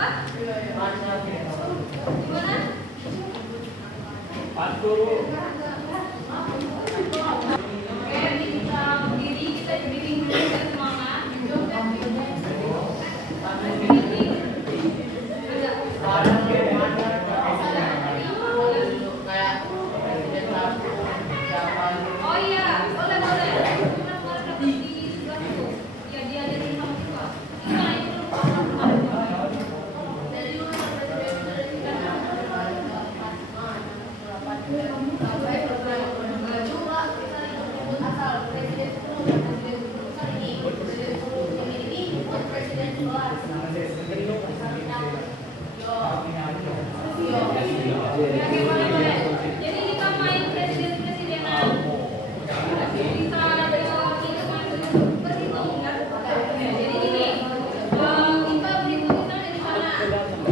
Apa? Gimana? Patu. Oke, kita berdiri, kita berdiri dulu dan semangat. Oh iya, boleh boleh. Cuma kalau dapat di sebelah itu, ya dia ada di rumah juga. Gimana itu? Jadi kita main presiden-presidenan. Bisa ini berhitung kan? Jadi gini, kita berhitungnya dari mana?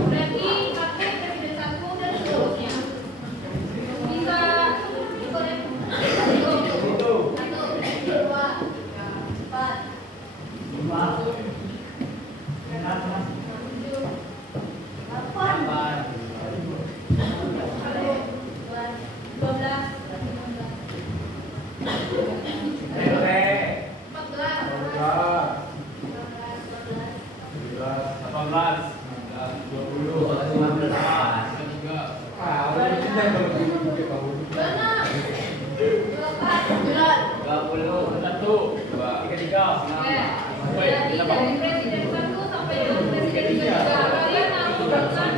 Berarti satu presiden satu dan seterusnya. Bisa dikorek. Satu, dua, empat, Jadi dari presiden satu sampai dengan presiden ketiga kalian harus menemukan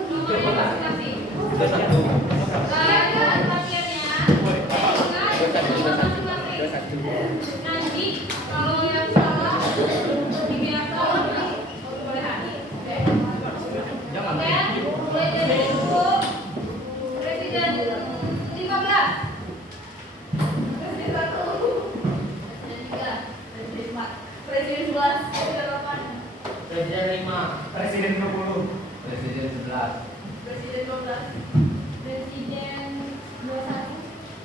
nomornya masing-masing. Ada latihannya, nomor masing-masing. Nanti kalau yang salah dibiarkan boleh hadir. Oke, mulai dari dulu presiden 15. Presiden 1, presiden 3, presiden 4, presiden 11, presiden 8, Presiden 5, Presiden 20. Presiden 11, presiden 12, presiden 21,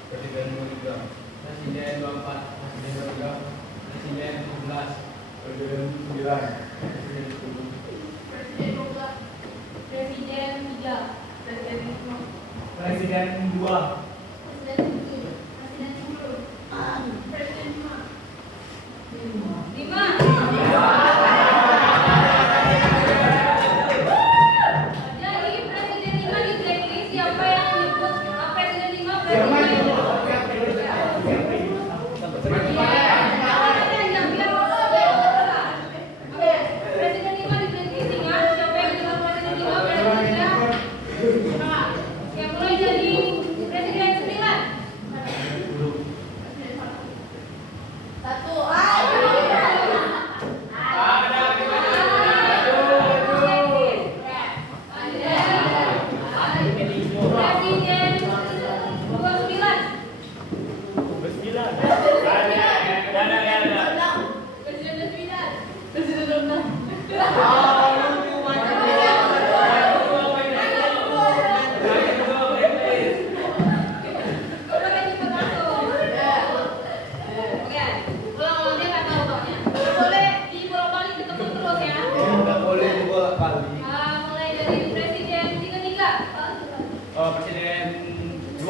Presiden 23, Presiden 24, Presiden 23, Presiden 17, Presiden 9. Presiden 10, presiden 12, presiden 3, presiden 5, Presiden 2. presiden 7, presiden 10, presiden 5. Jadi presiden 5 di blacklist, siapa yang nyebut presiden 5 presiden 5? Presiden 5 di blacklist ingat siapa yang nyebut presiden 5 presiden 5? Yang mulai dari presiden 9. Satu. Presiden 29. Presiden 9. Presiden 26. Oke, ulang-ulangnya nggak tahu soalnya. Boleh dibolak-balik ketemu terus ya. nggak boleh dibolak-balik. Mulai dari presiden 33. Presiden 2,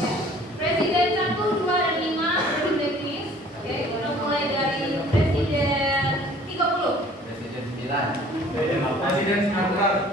Presiden 1, 2, dan 5 dari blacklist. Oke, kita mulai dari presiden 30. Presiden 9, Presiden 19.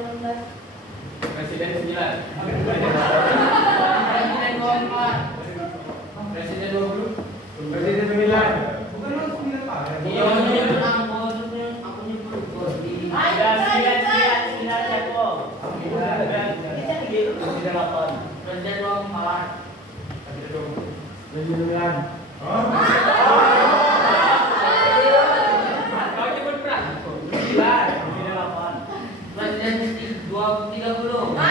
Presiden 9. Presiden 24. Presiden 20. Presiden 9. Bukan lu 9 Pak. Iya, aku nyebut Presiden 8. Presiden 24. Presiden 9. Kau nyebut berapa? 9. Presiden 8. Presiden 30.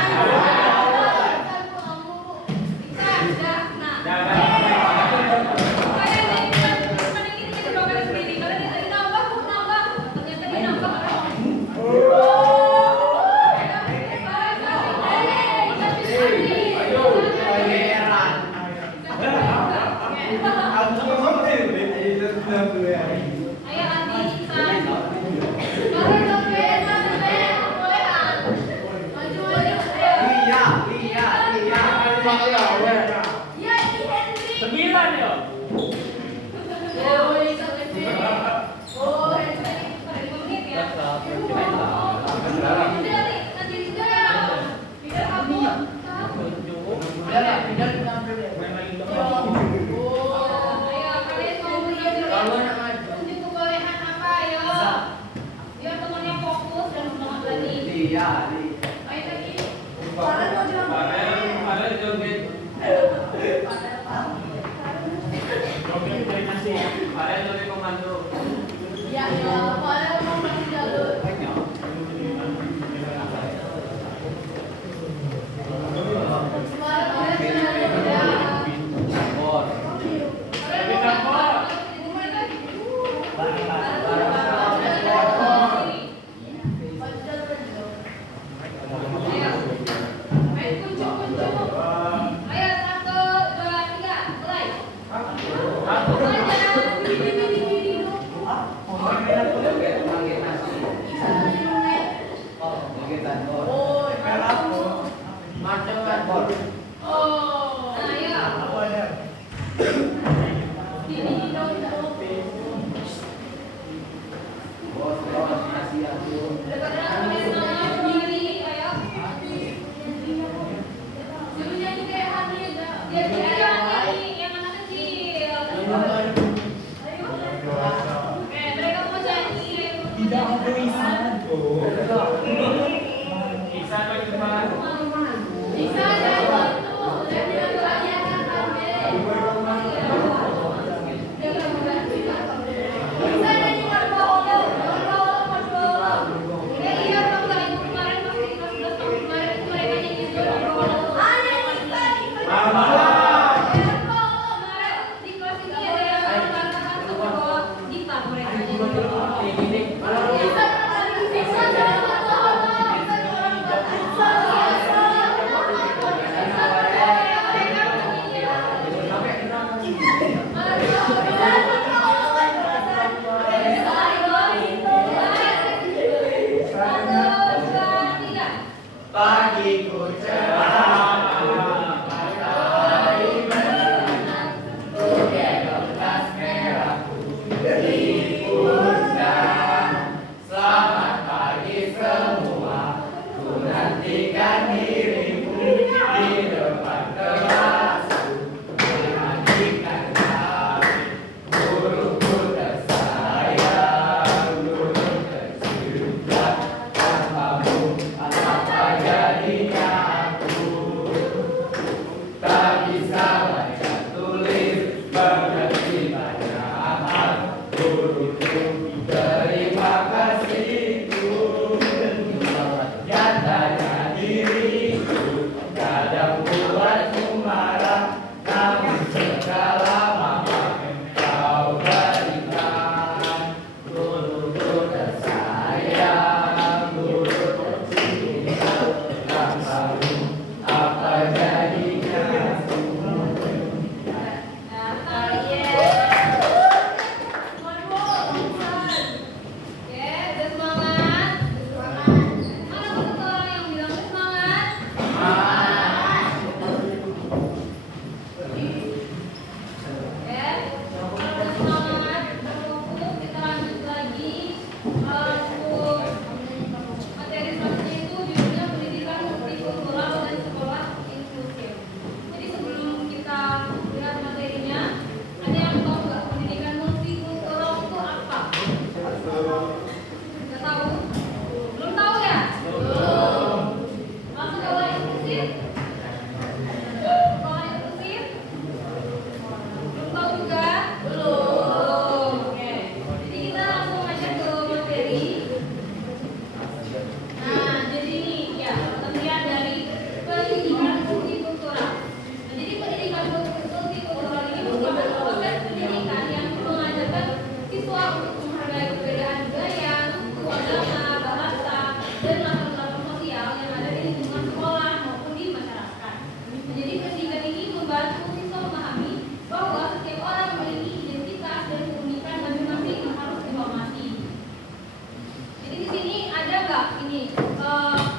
ini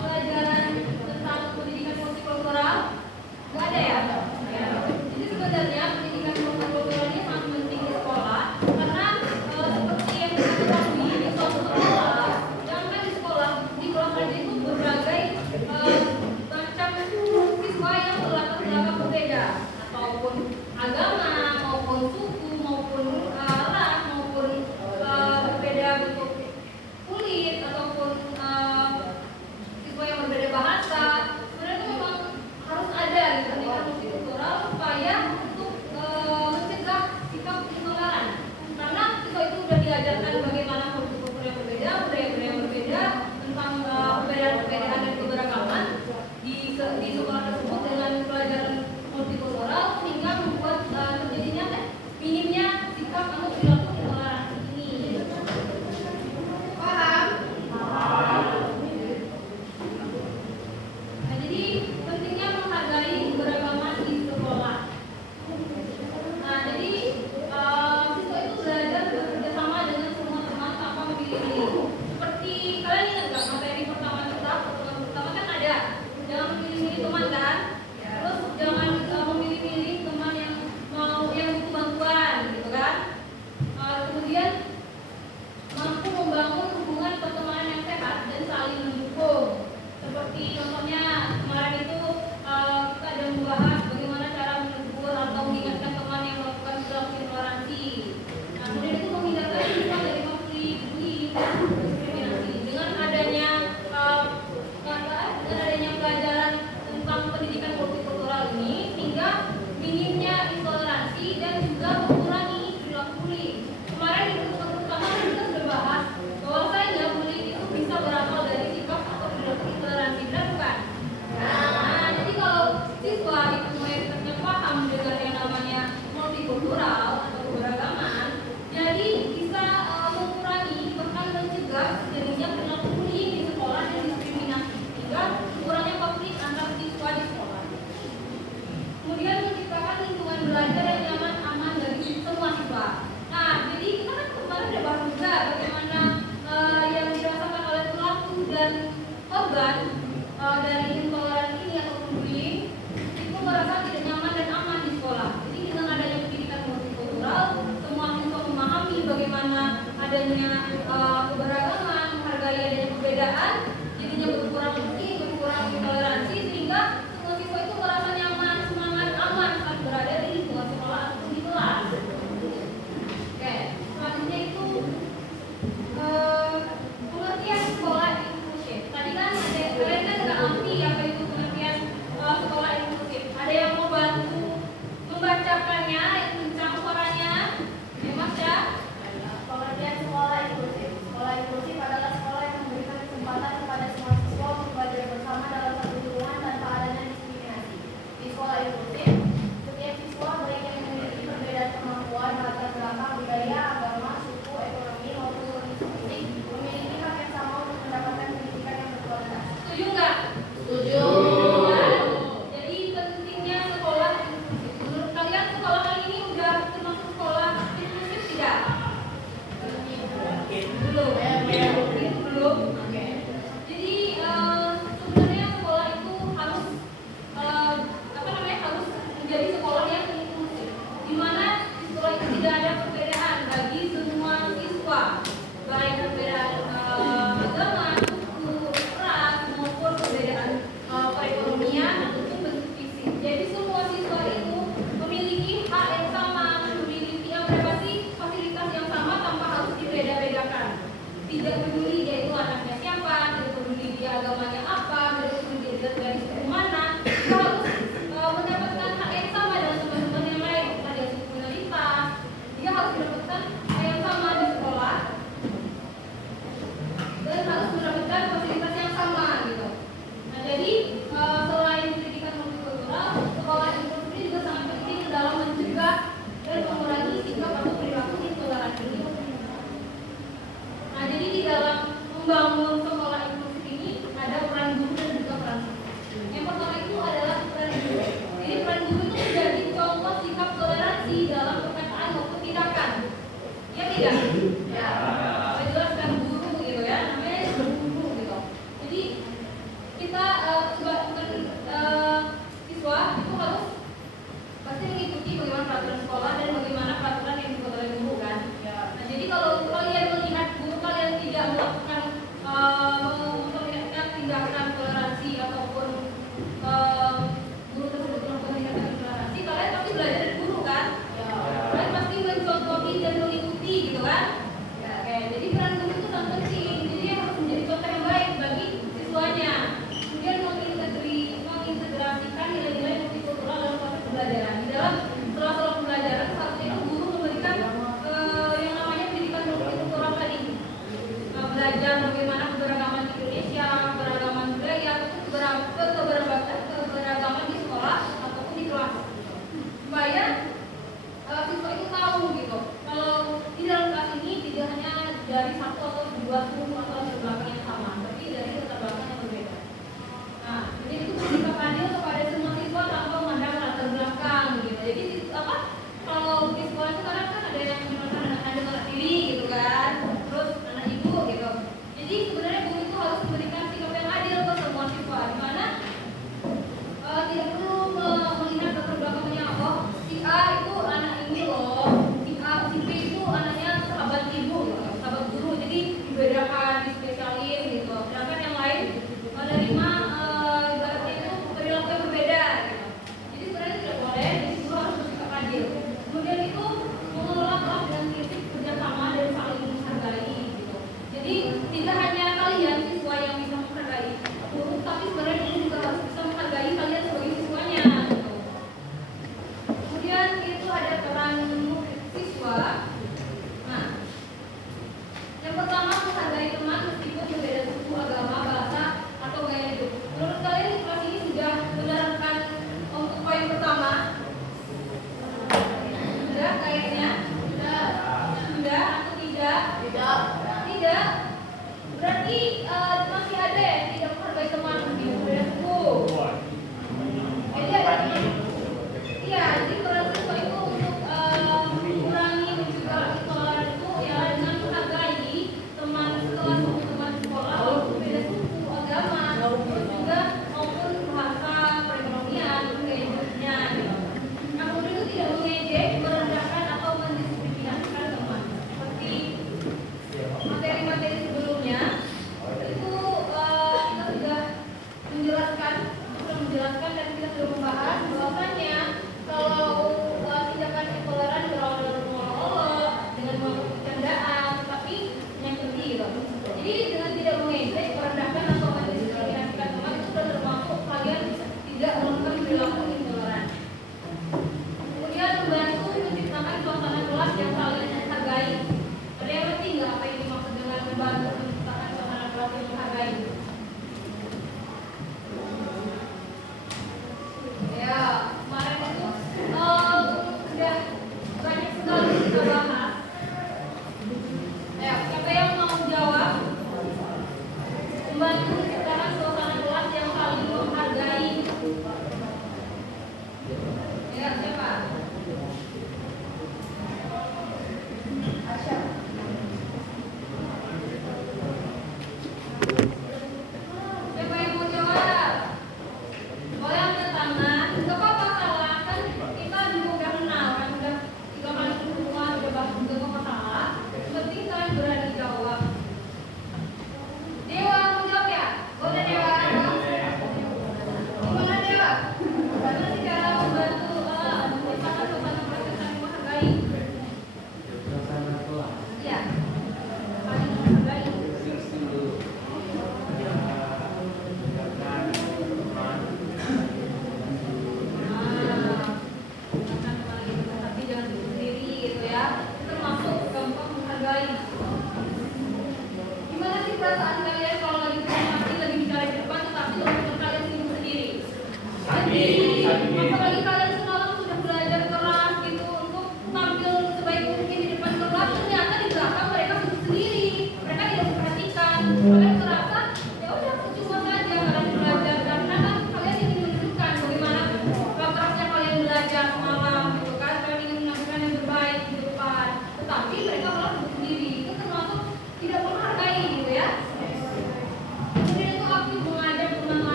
pelajaran tentang pendidikan multikultural? Nggak ada ya? Jadi sebenarnya pendidikan multikultural ini sangat penting di sekolah karena seperti yang kita ketahui di suatu sekolah, jangan di sekolah, di kelas aja itu berbagai macam siswa yang berlatar belakang berbeda, ataupun agama, maupun suku, maupun ras, maupun berbeda bentuk kulit, ataupun siswa yang berbeda bahasa. Sebenarnya memang harus ada di pendidikan multikultural supaya untuk mencegah sikap intoleran. Karena siswa itu sudah diajarkan bagaimana kultur yang berbeda, budaya-budaya yang berbeda, tentang perbedaan-perbedaan dan keberagaman di sekolah tersebut dengan pelajaran multikultural, sehingga membuat terjadinya minimnya sikap atau perilaku intoleransi ini. Paham? Nah, jadi pentingnya menghargai keberagaman di sekolah. Nah, jadi siswa itu belajar bekerja sama dengan semua teman tanpa memilih-milih. Seperti kalian ingat nggak materi pertama kita? Pertemuan pertama kan ada, jangan memilih-milih teman kan? Terus jangan memilih-milih teman yang butuh bantuan, gitu kan? Kemudian mampu membangun hubungan pertemanan yang sehat dan saling mendukung. Seperti contohnya kemarin itu kita ada membahas bagaimana cara menegur atau mengingatkan teman yang melakukan perilaku intoleransi. Nah, kemudian itu menghindarkan siswa dari konflik, bullying, dan diskriminasi. Dengan adanya pelajaran tentang pendidikan multikultural ini, hingga minimnya intoleransi dan juga mengurangi perilaku bullying. Kemarin di pertemuan pertama kita sudah bahas bahwasanya bullying itu bisa berasal dari sikap atau perilaku intoleransi, benar bukan? Nah, jadi kalau siswa itu mayoritasnya paham dengan yang namanya multikultural atau keberagaman, jadi bisa mengurangi bahkan mencegah terjadinya perilaku bullying di sekolah dan diskriminasi, hingga kurangnya konflik antar siswa di sekolah. Kemudian menciptakan lingkungan belajar yang nyaman, aman bagi semua siswa. Nah, jadi kita kan kemarin udah bahas juga bagaimana yang dirasakan oleh pelaku dan korban dari intoleransi ini atau bullying itu merasa tidak nyaman dan aman di sekolah. Jadi dengan adanya pendidikan multikultural, semua siswa memahami bagaimana adanya keberagaman, menghargai adanya perbedaan, jadinya berkurang intoleransi, sehingga semua siswa itu merasa nyaman, semangat, aman saat berada di lingkungan sekolah atau di kelas. Oke, selanjutnya itu pengertian sekolah inklusif. Tadi kan kalian kan nggak ngerti apa itu pengertian sekolah inklusif. Ada yang mau bantu membacakannya, yang kencang suaranya? Mas ya? Pengertian sekolah inklusif. Sekolah inklusif adalah sekolah yang memberikan kesempatan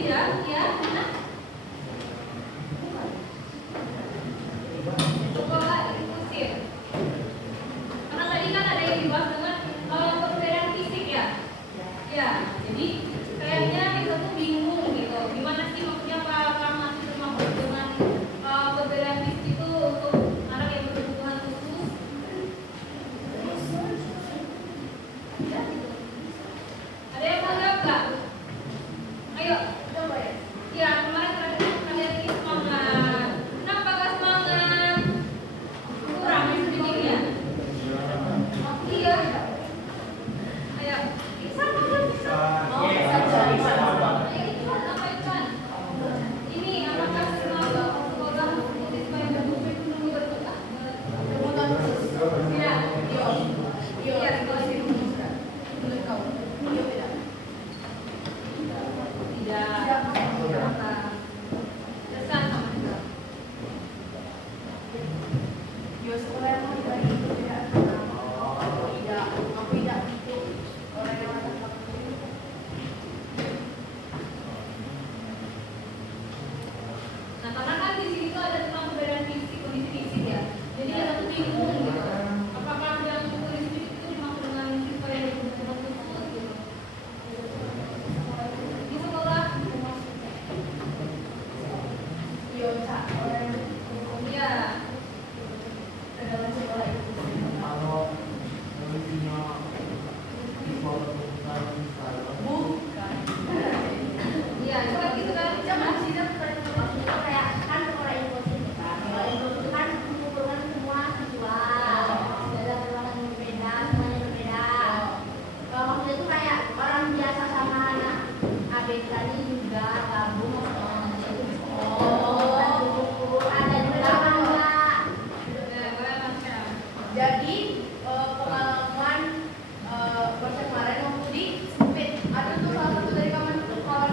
Tidak, ya, mana? Sekolah inklusif. Karena tadi kan ada yang dibahas dengan perbedaan fisik ya. Ya, jadi kayaknya itu tuh bingung gitu. Gimana sih maksudnya Kak Mas itu maksud dengan perbedaan fisik itu untuk anak yang berkebutuhan khusus? Ya, gitu. Ada yang mau jawab nggak? Ayo, coba ya. Ya, kemarin terakhir kalian ini semangat. Kenapa gak semangat? Kurang sedikit ya? Iya. Ayo, Iksan mau jawab Iksan? Ayo Iksan, apa Iksan? Ini apakah sekolah khusus supaya berkebutuhan khusus? Ya, iya, tidak. Iksan sama juga. Nah, karena kan di sini tuh ada tentang perbedaan fisik, kondisi fisik ya. Jadi ada tuh bingung gitu. Apakah yang kondisi fisik itu dimaksud dengan siswa yang berkebutuhan khusus gitu? Di sekolah, ya. Iya, itu kan gitu kan. Ya, boleh Mas Kak. Jadi pengalaman workshop kemarin waktu di Sempit ada tuh salah satu dari kawan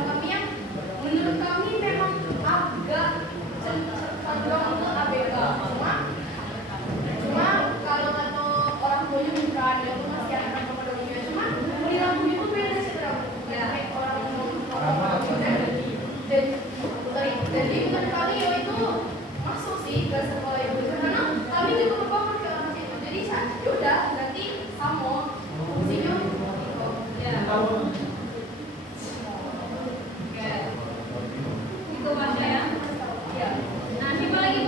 kami yang menurut kami memang agak cenderung ke ABK. Cuma kalau kata orang tuanya bukan dia tuh masih anak pemodalnya. Cuma perilakunya tuh beda sih kayak orang jadi menurut kami itu masuk sih ke sekolah itu karena kami juga berbaur ke anak itu jadi ya udah nanti sama fungsinya gitu. Ya. Oke. Itu Mas ya. Ya. Nah, siapa lagi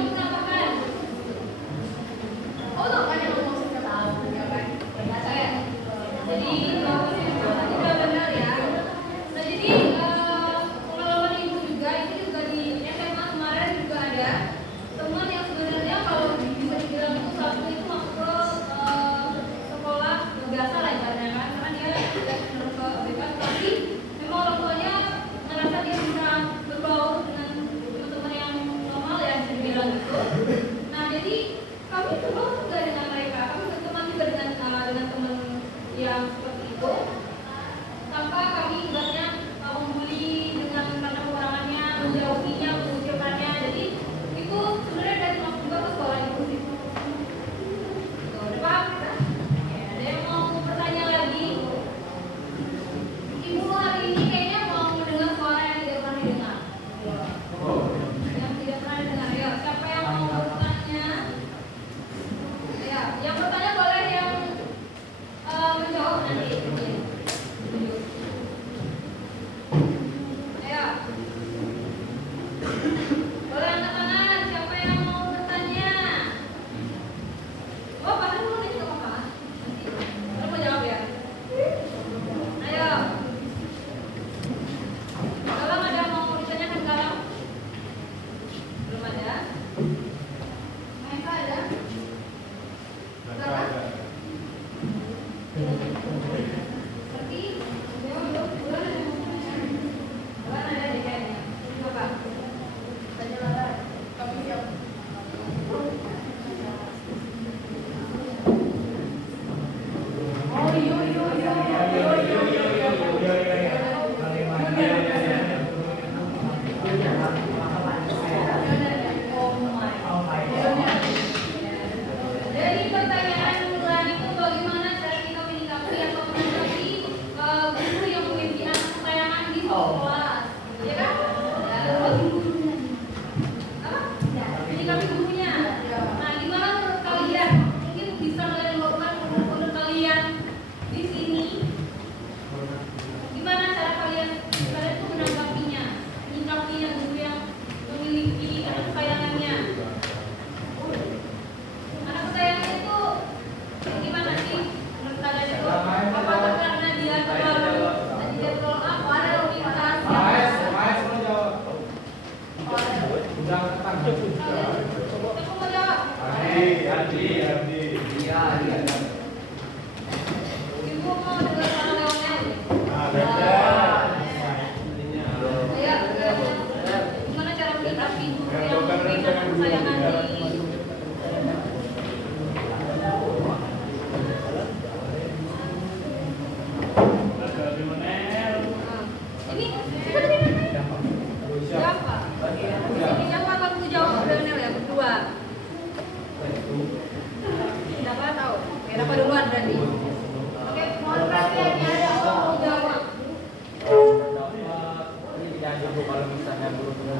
misalnya guru punya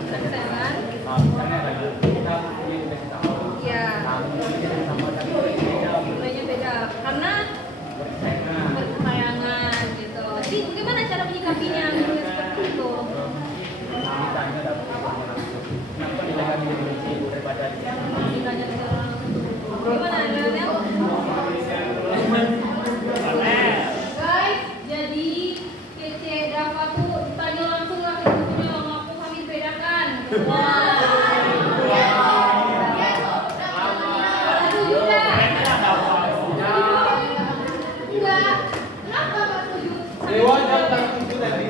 Kesayangan. misalnya lagi kita punya universitas apa, Iya. nah mungkin sama tapi beda Nilainya beda karena persaingan. persayangan gitu. Jadi gimana cara menyikapinya gitu seperti itu? Ditanya dapat apa langsung. Kenapa nilai kami lebih kecil daripada dia? Ditanya secara langsung. Gimana Lionel? Guys, jadi kece Dava tuh ditanya langsung lah ke gurunya, ngaku kami bedakan. Setuju nggak? Enggak. Kenapa nggak setuju? Dewa jangan setuju tadi.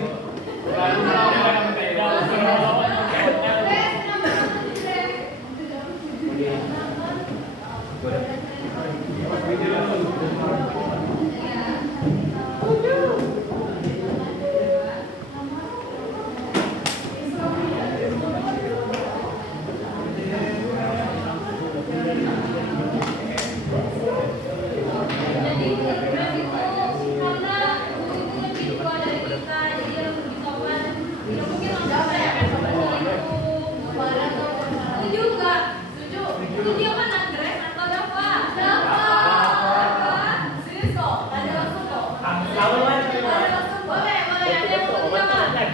Jadi keren itu karena guru itu lebih tua dari kita, jadi dia lebih sopan. Tidak mungkin langsung saya seperti itu. Setuju nggak? Setuju yang mana? Grace atau Dava? Dava. Serius kok? Ada langsung kok? Ada langsung. Boleh, boleh. Ada yang mau dijawab? Nah.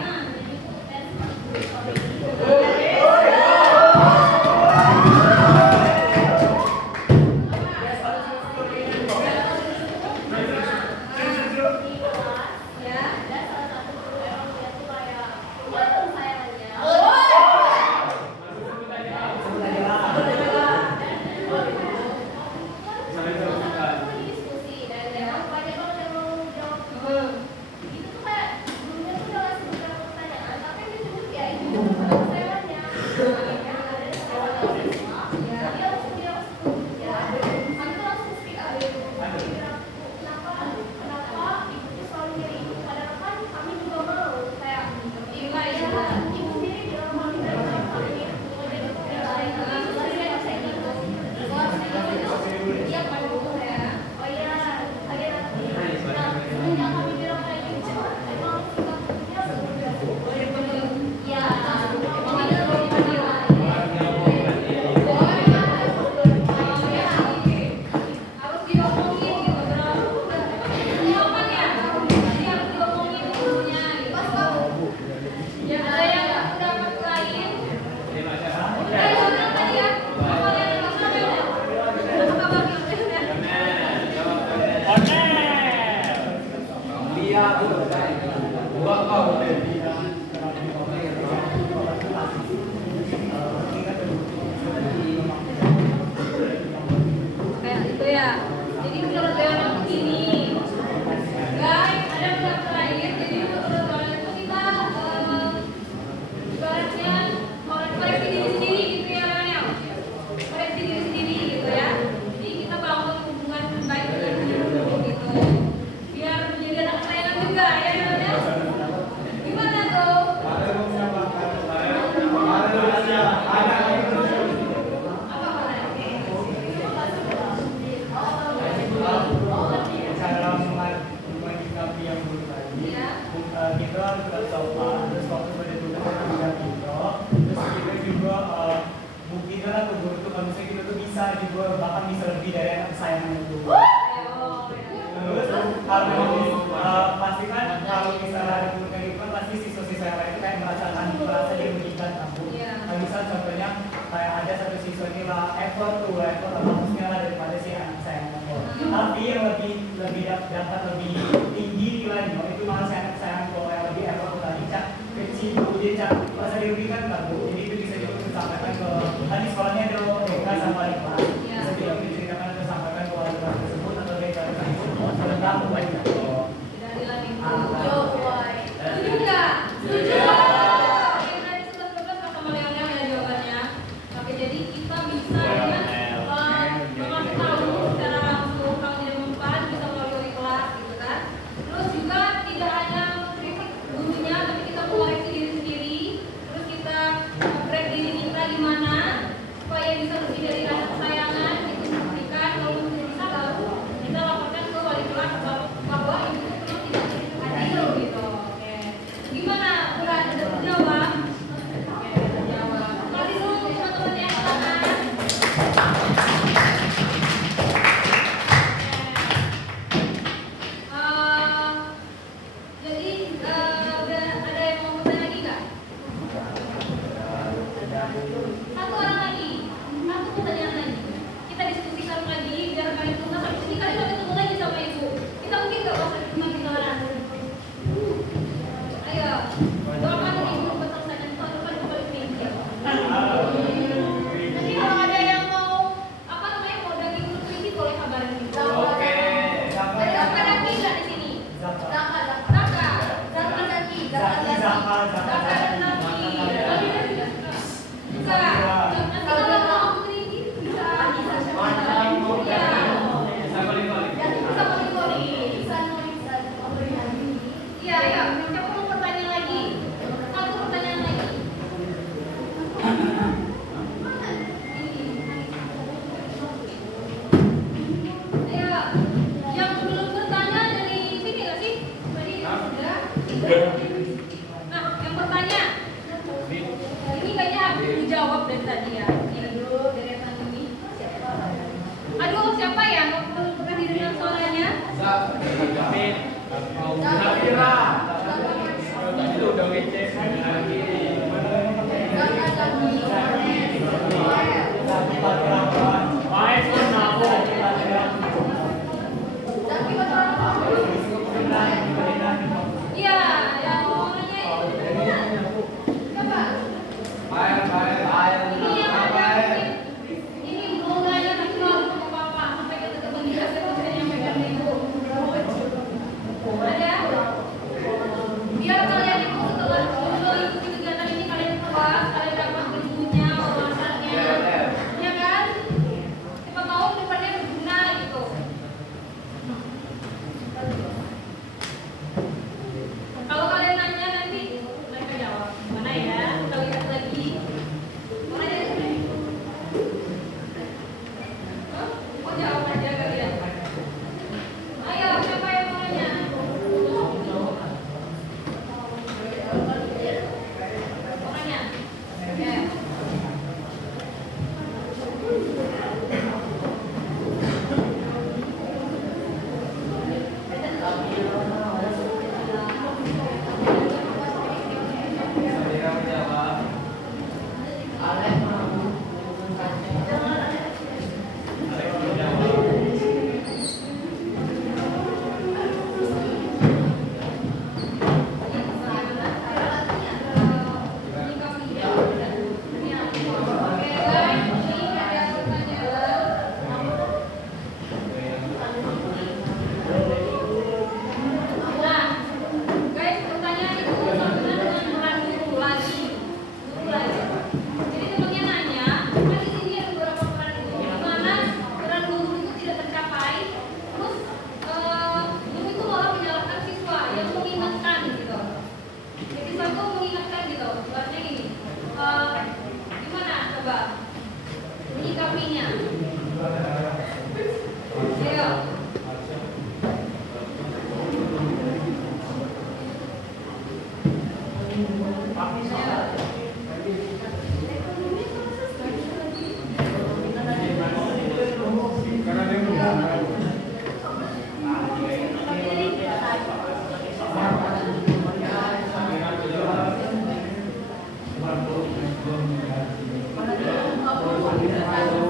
Harus diomongin gitu, bro. Nyaman ya? Jadi harus diomongin dulunya gitu. Ya ada yang nggak pendapat lain? Lionel tadi ya? Apa yang maksudnya Lionel? Apa bagi kayak itu ya. Jadi menurut Lionel begini, guys, ada pendapat lain. Jadi menurut Lionel itu kita ibaratnya koreksi diri sendiri gitu ya Lionel. Koreksi diri sendiri gitu ya. Jadi kita bangun hubungan baik dengan guru gitu. Biar menjadi anak kesayangan juga ya Lionel. Gimana tuh? Ada yang siapa? Ada yang siapa? Ada yang Apa Cara menyikapi yang buruk tadi, Ya. kita harus tetap sopan, terus waktu pada tugas kita terus kita juga buktikan lah ke guru itu kalau misalnya kita tuh bisa juga bahkan bisa lebih dari anak kesayangan itu. Terus pastikan kalau misalnya ada guru kayak gitu kan pasti siswa-siswa yang lain itu kayak merasa dirugikan kamu. Iya. Nah, misal contohnya kayak ada satu siswa ini lah effort harusnya lah daripada si anak kesayangan. Tapi yang lebih dapat lebih tinggi nilainya itu malah si anak kesayangan kalau yang lebih effort tadi cak kecil jadi cak masa dirugikan kan bu. Jadi itu bisa disampaikan ke tadi sekolahnya ada Eka sama Rika. Iya. Bisa diceritakan atau sampaikan ke wali kelas tersebut atau Eka tersebut tentang banyak. Tidak hilang itu. Yo, boy. Setuju nggak? Setuju. Yang tadi 11-12 sama Lionel ya jawabannya. Oke, jadi kita bisa dengan mengasih tahu secara langsung kalau tidak mempan bisa melalui kelas gitu kan. Terus juga tidak hanya mengkritik gurunya, tapi kita mengoreksi diri sendiri. Terus kita upgrade diri kita gimana. ada menjawab. Terima kasih dulu teman-teman yang silakan. Jadi udah ada yang mau bertanya lagi nggak? Satu orang lagi, satu pertanyaan lagi. Kita diskusikan lagi biar kalian tuntas. Habis ini kalian mau ketemu lagi sama ibu. Kita mungkin nggak usah cuma di luaran. Ayo, doakan ibu berselesaikan tahun depan kembali ke India. Nanti kalau ada yang mau apa namanya mau daging dulu ini boleh kabarin kita. Oke. Ada daging nggak di sini? Zaka. Zaka. Zaka Zaki. Zaki, Zaka. Zaka dan Zaki. Bisa. Nanti kalau mau ini bisa. Iya. Saya balik-balik. Bisa balik-balik. Iya, ya. Siapa mau pertanyaan lagi? Satu pertanyaan lagi. Ayo, yang belum bertanya dari sini nggak sih? Tadi sudah. Nah, yang bertanya. Ini kayaknya habis dijawab dari tadi ya. Ini dulu deretan ini. Aduh, siapa ya? Belum pernah didengar suaranya? Zakira. Itu udah ngecek lagi. Baik, aku. Iya, yang namanya itu. Siapa? Air. Ini yang ada. Ini belum nanya tapi lalu sama papa sampai ketemu di dosen yang pegang ibu. Ada? Biar kalian itu setelah mengikuti kegiatan ini kalian kelas, kalian dapat ilmunya, wawasannya, ya kan? Siapa tahu depannya berguna gitu. Kalau kalian nanya nanti mereka jawab. Mana ya? Kita lihat lagi. Mau nanya dulu. Hah? Mau jawab aja kalian. Ayo, siapa yang mau nanya? Mau nanya? Ya. Zakira menjawab. Alex menjawab. Jadi temannya nanya, kan di sini ada beberapa peran guru, di mana peran guru itu tidak tercapai, terus guru itu malah menyalahkan siswa yang mengingatkan gitu. Jadi satu mengingatkan gitu, artinya gini, gimana coba menyikapinya? Ayo.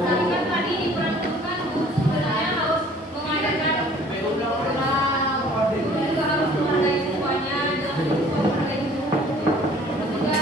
Kan tadi di peran guru kan guru sebenarnya harus mengajarkan guru juga harus menghargai siswanya, jangan siswa menghargai guru. Terus juga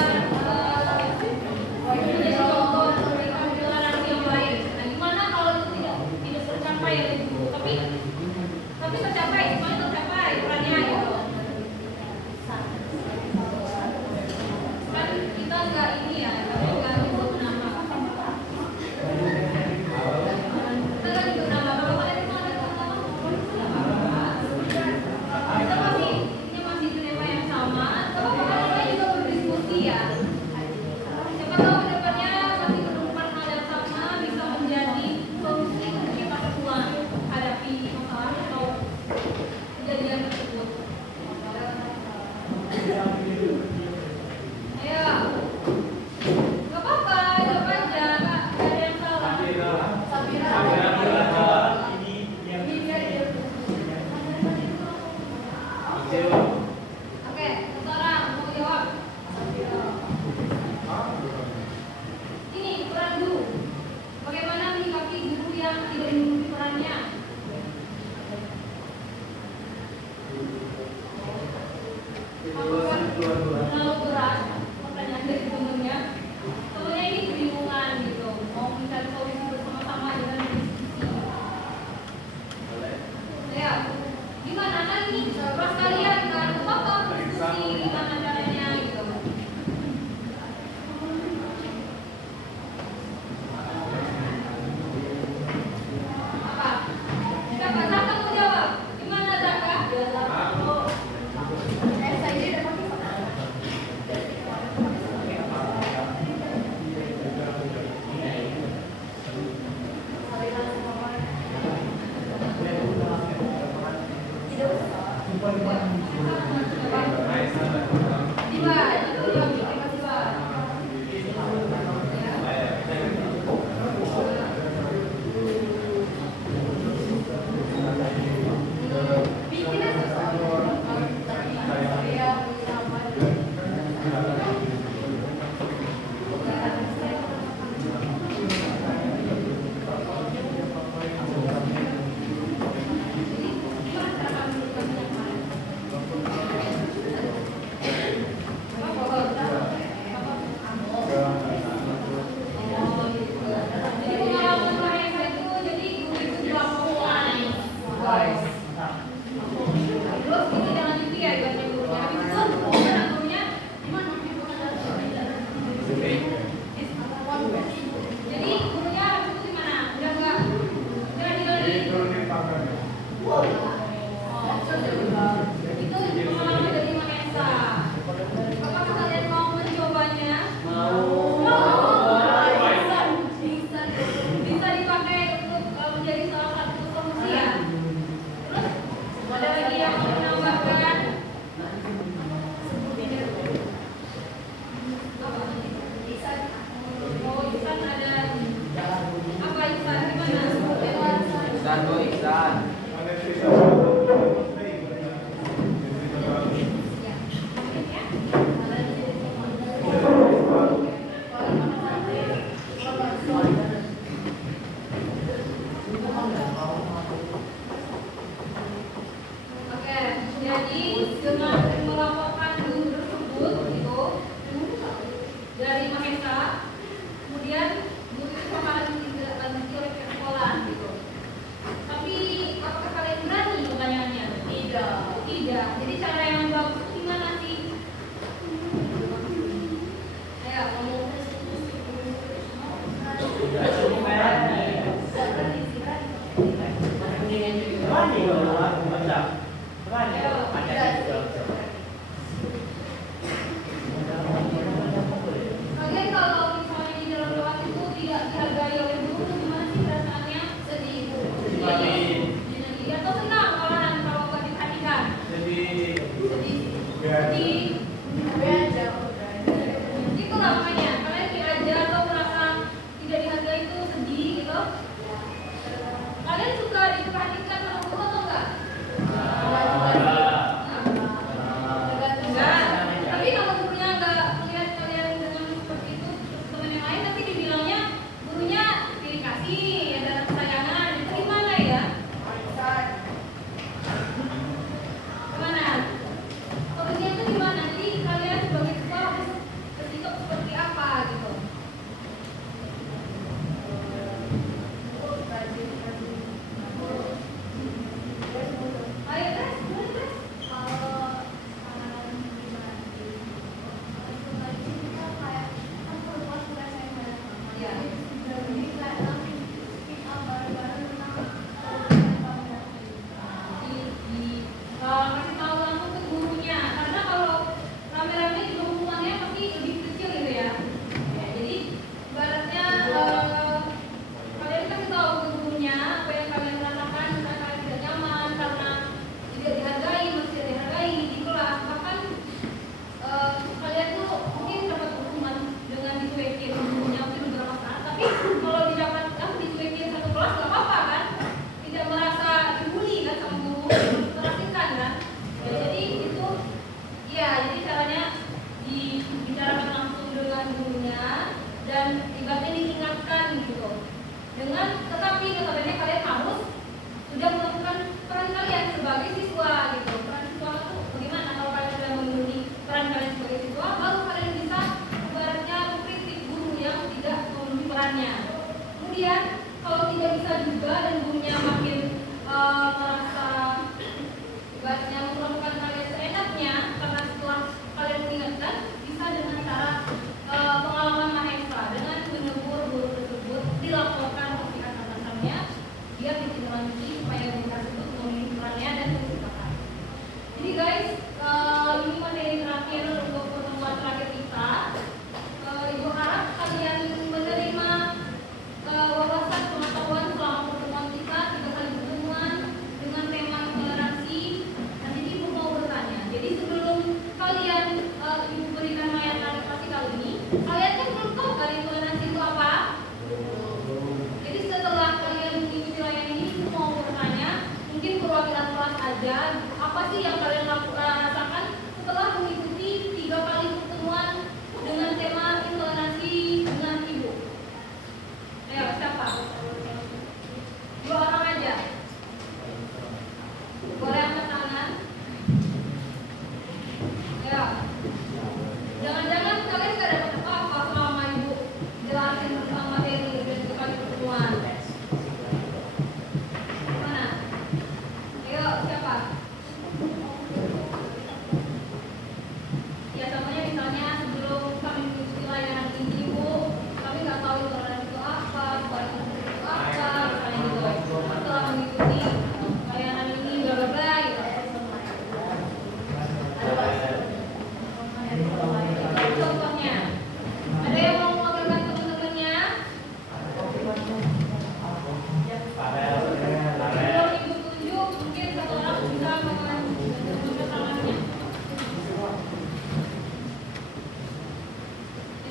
Jadi gurunya itu gimana? Udah enggak di itu pengalaman dari Mahesa. Apakah kalian mau mencobanya? Bisa dipakai untuk menjadi salah satu solusi ya. Terus ada lagi yang mau menambahkan? Oh, Ihsan ada apa Ihsan? Gimana? Iksan. Oke, jadi dengan melaporkan guru tersebut itu dari Mahesa, kemudian guru itu bakalan ditindaklanjuti oleh pihak sekolah gitu. Tapi apakah kalian berani pertanyaannya? Tidak. Tidak. Jadi cara yang bagus itu gimana sih? Ayo, ngomong. Kalian kalau misalnya di dalam kelas itu tidak dihargai oleh guru, gimana sih perasaannya? Sedih. Sedih atau senang malahan kalau nggak diperhatikan? Sedih. Itulah makanya kalian diajar atau merasa tidak dihargai itu sedih gitu. Kalian suka diperhatikan sama guru atau enggak? Enggak. Tapi kalau gurunya enggak melihat kalian dengan seperti itu, terus teman yang lain nanti dibilangnya gurunya pilih kasih, ada kesayangan, itu gimana ya? Gimana? Solusinya itu gimana? Jadi kalian sebagai siswa harus bersikap seperti apa gitu? Ayo tes, boleh tes? Ya. Kasih tahu langsung ke gurunya, karena kalau rame-rame juga hubungannya pasti lebih kecil gitu ya. Ya, jadi ibaratnya kalian kasih tahu ke gurunya apa yang kalian rasakan, karena kalian tidak nyaman, karena tidak dihargai, masih tidak dihargai di kelas. Bahkan kalian tuh mungkin dapat hukuman dengan dicuekin gurunya mungkin beberapa saat, tapi kalau didapat dicuekin satu kelas nggak apa-apa kan? Tidak merasa dibully kan sama guru, terasingkan kan? Ya, jadi itu, ya jadi caranya dibicarakan langsung dengan gurunya dan ibaratnya diingatkan gitu. Dengan tetapi notabene kalian harus sudah melakukan peran kalian sebagai siswa gitu. Peran siswa itu bagaimana kalau kalian sudah memenuhi peran kalian sebagai siswa, baru kalian bisa ibaratnya mengkritik guru yang tidak memenuhi perannya. Kemudian kalau tidak bisa juga dan gurunya makin merasa ibaratnya melakukan kalian seenaknya, karena setelah kalian mengingatkan bisa dengan cara pengalaman Mahesa dengan menegur guru tersebut, dilaporkan ke pihak atasannya, dia ditindaklanjuti supaya guru tersebut memenuhi perannya dan bersikap. Jadi guys, ini materi terakhir untuk pertemuan terakhir kita. Ibu harap kalian menerima wawasan pengetahuan selama pertemuan kita 3 kali pertemuan dengan tema toleransi. Nanti ibu mau bertanya. Jadi sebelum kalian ibu berikan materi kali ini, kalian kan belum tahu kali toleransi itu apa. Jadi setelah kalian mengikuti layanan ini, ibu mau bertanya, mungkin perwakilan kelas aja, apa sih yang kalian rasakan setelah mengikuti 3 kali pertemuan dengan tema intoleransi dengan ibu? Ayo, siapa? 2 orang aja. Boleh angkat tangan? Ya. Jangan-jangan kalian gak dapat apa-apa.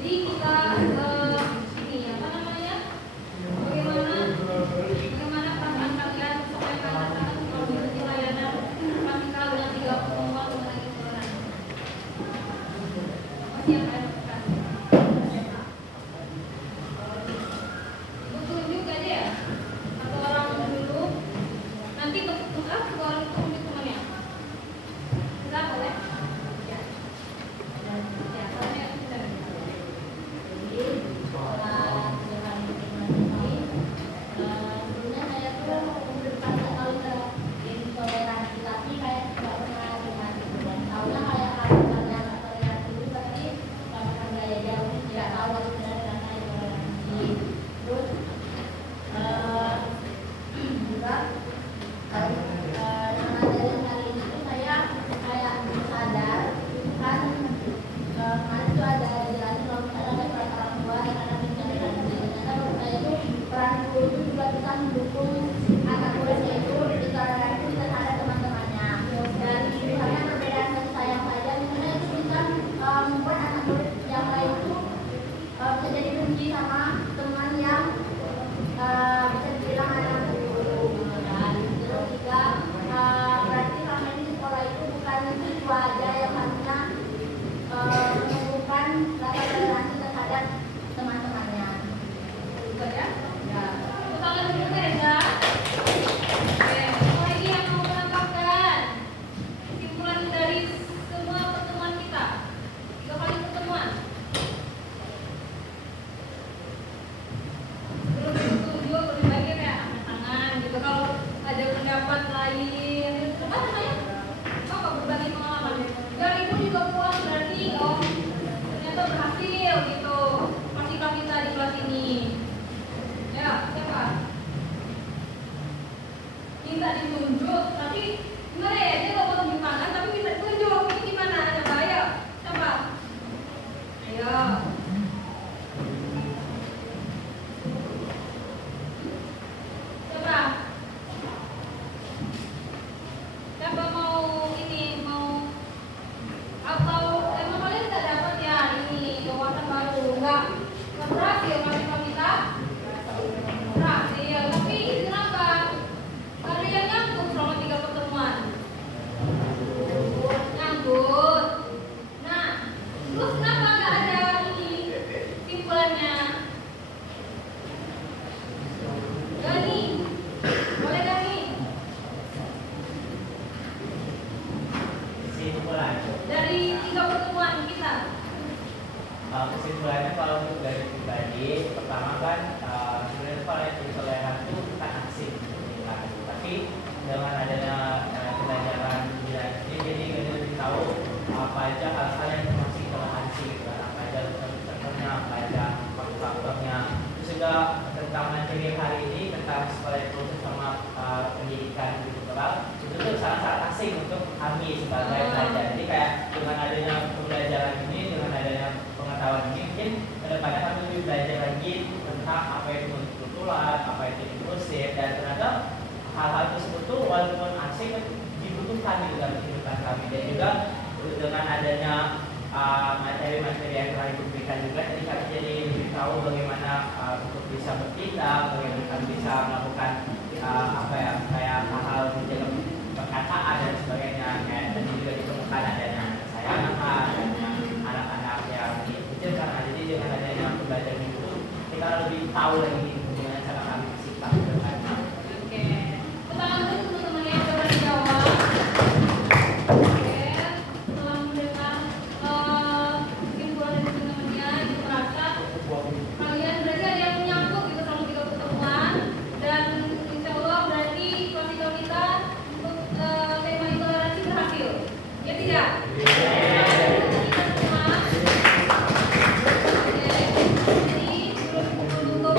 Jadi kita ini apa namanya? Bagaimana perasaan kalian supaya kalian sangat mengikuti layanan pratikal dengan 3 pengumuman mengenai intoleransi. Apa sih yang kalian lakukan? Tunjuk aja ya. Satu orang dulu. Nanti satu orang itu tunjuk temannya. Bisa boleh? Ya. Ya, soalnya sudah. Jadi setelah jalan ini, sebenarnya saya tuh berdepan tahu ke intoleransi, tapi kayak nggak pernah dengar gitu. Dan tahunya kayak kalau kalian nggak toleransi itu berarti nggak pernah gaya jauh, tidak tahu apa sebenarnya tentang intoleransi. Terus juga kalau dengan adanya kali ini tuh saya kayak sadar kan kemarin tuh ada jelasin kalau misalnya kan peran orang tua dan anak intoleransi, ternyata menurut saya itu peran guru itu juga bisa mendukung anak muridnya itu intoleransi terhadap teman-temannya. Dan misalnya perbedaan kasih sayang saja misalnya itu bisa membuat anak murid yang lain itu bisa jadi benci sama teman yang bisa dibilang anak guru. Dan terus juga berarti selama ini sekolah itu bukan siswa aja yang harusnya menumbuhkan rasa toleransi terhadap teman-temannya. Bukan ya? Ya. Tepuk tangan dulu Reza. Oke, apa lagi yang mau menambahkan? Kesimpulan dari semua pertemuan kita. 3 kali pertemuan. Terus tunjuk lebih baiknya kayak angkat tangan gitu. Kalau ada pendapat lain, apa namanya? Apa berbagi pengalaman? Dan ibu juga puas berarti oh ternyata berhasil gitu. Pastikan kita di kelas ini. Ya, siapa? Minta ditunjuk, tapi gimana ya? Dia nggak mau tunjuk tangan, tapi minta ditunjuk. Ini gimana? Coba ayo. Siapa? Ayo. Siapa? Siapa mau ini mau atau emang kalian nggak dapat ya ini wawasan baru nggak berhasil masih kita berhasil tapi kenapa kalian nyangkut selama 3 pertemuan nyangkut nah terus kenapa nggak ada ini simpulannya Gani boleh Gani Kesimpulan. dari 3 pertemuan kita Kesimpulannya kalau untuk dari pribadi, pertama kan sebenarnya kalau intoleransi itu bukan asing kan, tapi dengan adanya pelajaran ini jadi kita lebih tahu apa aja hal-hal yang masih toleransi, apa aja contohnya, apa aja faktor-faktornya. Terus juga tentang materi hari ini tentang sekolah proses sama pendidikan kultural itu tuh sangat-sangat asing untuk kami sebagai pelajar. Jadi kayak dengan adanya pembelajaran ini, dengan adanya pengetahuan ini, mungkin kedepannya kami lebih belajar lagi tentang apa itu kultural, apa itu inklusif, dan ternyata hal-hal tersebut tuh walaupun asing dibutuhkan di dalam kehidupan kami. Dan juga dengan adanya materi-materi yang telah diberikan juga, jadi kami jadi lebih tahu bagaimana untuk bisa bertindak, bagaimana kami bisa melakukan apa ya kayak hal-hal menjaga perkataan dan sebagainya. Kayak dan juga ditemukan adanya kesayangan, adanya anak-anak yang kecil karena jadi dengan adanya pembelajaran itu kita lebih tahu lagi bagaimana cara kami bersikap ke depannya. Oke, pertama dulu teman-teman yang udah menjawab. Oke, setelah mendengar kesimpulan dari teman-temannya, itu merasa kalian berarti ada yang menyangkut gitu selama 3 pertemuan dan insya Allah berarti klasikal kita untuk tema intoleransi berhasil. Ya tidak? Kita semua. Oke, jadi sebelum tutup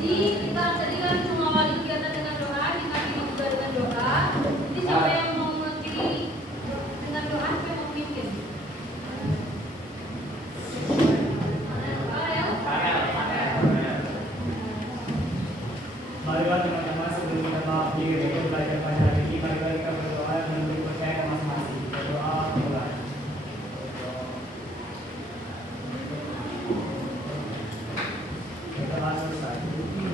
Jadi kita tadi kan mengawali kegiatan dengan doa, diakhiri juga dengan doa. Jadi siapa yang mau mengakhiri dengan doa, siapa yang mau memimpin? Marilah teman-teman sebelum kita mengabdi gereja belajar pada hari ini, marilah kita berdoa dan memberi percaya masing-masing. Berdoa mulai. Kita langsung selesai.